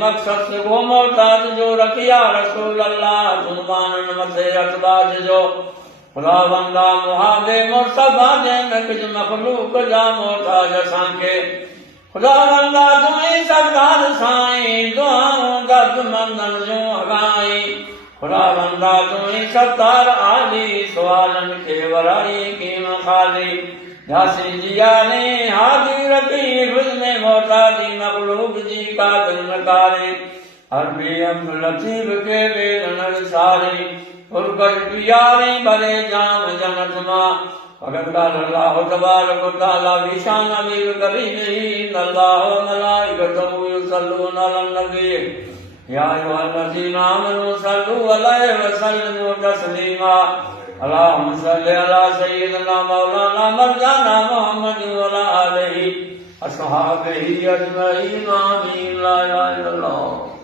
मकसद से वो मोहताज जो रखिया रसूल अल्लाह जुबान मसे अतबाज जो खुदा बंदा मुहादे मुर्तबा दे में कुछ मखलूक जा मोहताज सांके खुदा बंदा तुम्हें सरदार साईं दुआओं दर्द मंदन जो हगाई खुदा बंदा तुम्हें सत्तार आली सवालन के वराई की मखाली यासी जिया ने हादी रखी हुस्न मोहताजी मखलूक जी का दिल नकारी हरबी अब्दुल लतीफ के बेद नर सारी उर्कश पियारी भरे जाम जन्नत मां फगंदार अल्लाह तबारक व तआला विशान अमीर करीम अल्लाह मलाइकतहु युसल्लूना अलन नबी या अय्युहल्लज़ीना आमनू सल्लू अलैहि व सल्लिमू तस्लीमा अल्लाहुम्मा सल्लि अला सय्यिदिना मौलाना मर्दाना मुहम्मद व अला आलिहि अस्हाबिही अजमईन आमीन ला इलाहा इल्लल्लाह।